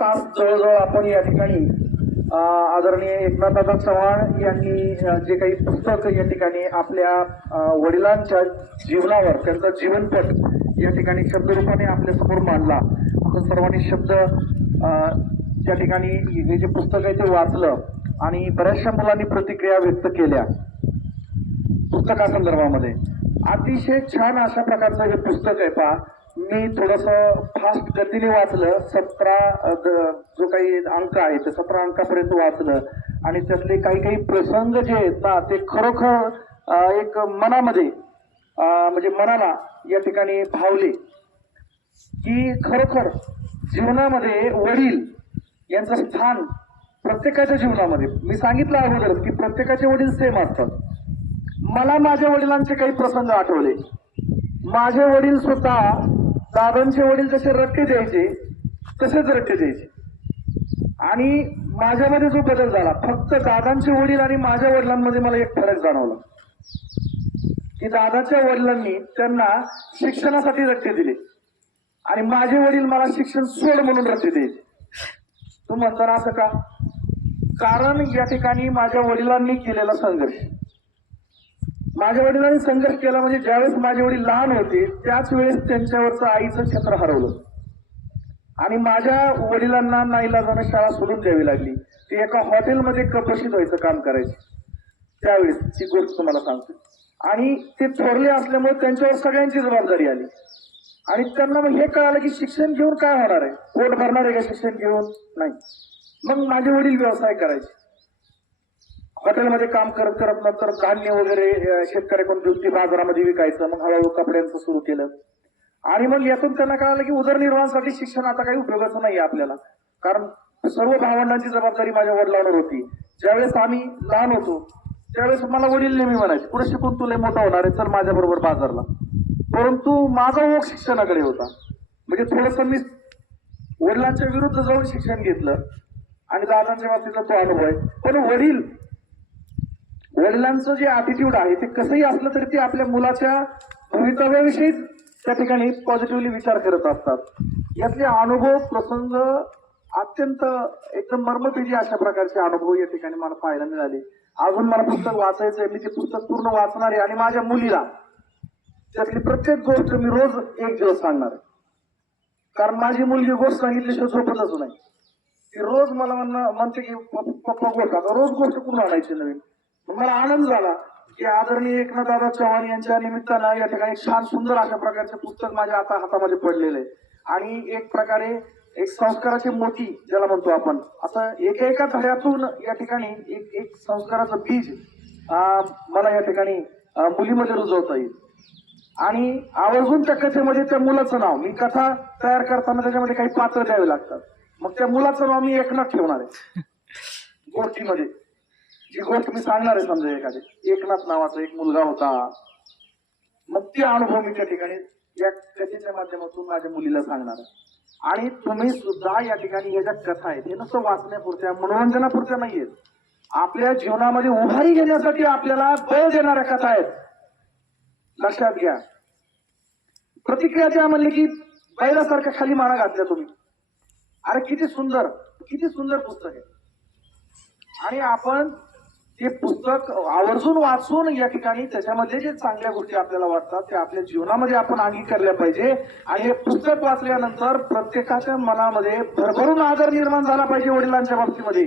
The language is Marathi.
तास जवळजवळ आपण या ठिकाणी आदरणीय एकनाथदादा चव्हाण यांनी जे काही पुस्तक या ठिकाणी आपल्या वडिलांच्या जीवनावर त्यांचा जीवनपट या ठिकाणी शब्दरूपाने आपल्यासमोर मांडला. आपण सर्वांनी शब्द त्या ठिकाणी हे जे पुस्तक आहे ते वाचलं आणि बऱ्याचशा मुलांनी प्रतिक्रिया व्यक्त केल्या. पुस्तकासंदर्भामध्ये. अतिशय छान अशा प्रकारचं हे पुस्तक आहे पहा. मी थोडस फास्ट गतीने वाचलं सतरा द- जो काही अंक आहे ते सतरा अंकापर्यंत वाचलं. आणि त्यातले काही काही प्रसंग जे आहेत ना ते खरोखर एक मनामध्ये म्हणजे मनाला या ठिकाणी भावले. की खरोखर जीवनामध्ये वडील यांचं स्थान प्रत्येकाच्या जीवनामध्ये मी सांगितलं अगोदरच की प्रत्येकाचे वडील सेम असतात. मला माझ्या वडिलांचे काही प्रसंग आठवले. माझे वडील स्वतः दादांचे वडील जसे रट्टे द्यायचे तसेच रट्टे द्यायचे. आणि माझ्यामध्ये जो बदल झाला फक्त दादांचे वडील आणि माझ्या वडिलांमध्ये मला एक फरक जाणवला. की दादाच्या वडिलांनी त्यांना शिक्षणासाठी रट्टे दिले. आणि माझे वडील मला शिक्षण सोड म्हणून रट्टे द्यायचे तू म्हणताना असं का? कारण या ठिकाणी माझ्या वडिलांनी केलेला संघर्ष. माझ्या वडिलांनी संघर्ष केला. म्हणजे ज्यावेळेस माझे वडील लहान होते त्याच वेळेस त्यांच्यावरचं आईचं छत्र हरवलं. आणि माझ्या वडिलांना नाईलाजानं शाळा सोडून द्यावी लागली. ते एका हॉटेलमध्ये कपशीत व्हायचं काम करायचे. त्यावेळेस ती गोष्ट तुम्हाला सांगते. आणि ते थोरले असल्यामुळे त्यांच्यावर सगळ्यांची जबाबदारी आली. आणि त्यांना मग हे कळालं की शिक्षण घेऊन काय होणार आहे? पोट भरणार आहे का शिक्षण घेऊन? नाही. मग माझे वडील व्यवसाय करायचे. हॉटेलमध्ये काम करत करत नंतर धान्य वगैरे शेतकऱ्याकडून घेऊन बाजारामध्ये विकायचं मग हळूहळू कपड्यांचं सुरू केलं. आणि मग यातून त्यांना कळालं की उदरनिर्वाहासाठी शिक्षण आता काही उपयोगाचं नाही आपल्याला. कारण सर्व भावंडांची जबाबदारी माझ्या वडिलांवर होती. ज्यावेळेस आम्ही लहान होतो त्यावेळेस मला वडील नेहमी म्हणायचे पुढे शिकून तुला मोठा होणार आहे चल माझ्या बरोबर बाजारला. परंतु माझा ओघ शिक्षणाकडे होता. म्हणजे थोडस मी वडिलांच्या विरुद्ध जाऊन शिक्षण घेतलं. आणि दादांच्या बाबतीतला तो अनुभव आहे. पण वडील वडिलांचं जे ॲटिट्यूड आहे ते कसंही असलं तरी ते आपल्या मुलाच्या भवितव्याविषयी त्या ठिकाणी पॉझिटिव्हली विचार करत असतात. यातले अनुभव प्रसंग अत्यंत एकदम मर्मपेजी अशा प्रकारचे अनुभव या ठिकाणी मला पाहायला मिळाले. अजून मला पुस्तक वाचायचं आहे मी ते पुस्तक पूर्ण वाचणार आहे आणि माझ्या मुलीला त्यातली प्रत्येक गोष्ट मी रोज एक दिवस सांगणार आहे. कारण माझी मुलगी गोष्ट सांगितल्याशिवाय झोपतच नाही. ती रोज मला म्हणणं म्हणते की "पप्पा गोष्ट आता रोज गोष्ट पूर्ण आणायची नवीन? मला आनंद झाला की आदरणीय एकनाथदादा चव्हाण यांच्या निमित्तानं या ठिकाणी छान सुंदर अशा प्रकारचे पुस्तक माझ्या आता हातामध्ये पडलेले आहे. आणि एक प्रकारे एक संस्काराची मोठी ज्याला म्हणतो आपण असं एका एका धड्यातून या ठिकाणी एक एक संस्काराचं बीज मला या ठिकाणी मुलीमध्ये रुजवता येईल. आणि आवर्जून त्या कथेमध्ये त्या मुलाचं नाव मी कथा तयार करताना त्याच्यामध्ये काही पात्र द्यावे लागतात. मग त्या मुलाचं नाव मी एकनाथ ठेवणार आहे. गोष्टीमध्ये. जी गोष्ट मी सांगणार आहे समजा एखादी. एकनाथ नावाचा एक मुलगा होता. मग ते अनुभव मी त्या ठिकाणी या कथेच्या माध्यमातून माझ्या मुलीला सांगणार आहे. आणि तुम्ही सुद्धा या ठिकाणी या ज्या कथा आहेत हे नुसतं वाचण्यापुरत्या मनोरंजनापुरत्या नाहीयेत आपल्या जीवनामध्ये उभारी घेण्यासाठी आपल्याला बळ देणाऱ्या कथा आहेत. लक्षात घ्या. प्रतिक्रिया त्या म्हणले की बैलासारख्या खाली मारा घातल्या तुम्ही. अरे किती सुंदर किती सुंदर पुस्तक आहे. आणि आपण ते पुस्तक आवर्जून वाचून या ठिकाणी त्याच्यामध्ये जे चांगल्या गोष्टी आपल्याला वाटतात ते आपल्या जीवनामध्ये आपण अंगीकारल्या पाहिजे. आणि हे पुस्तक वाचल्यानंतर प्रत्येकाच्या मनामध्ये भरभरून आदर निर्माण झाला पाहिजे वडिलांच्या बाबतीमध्ये.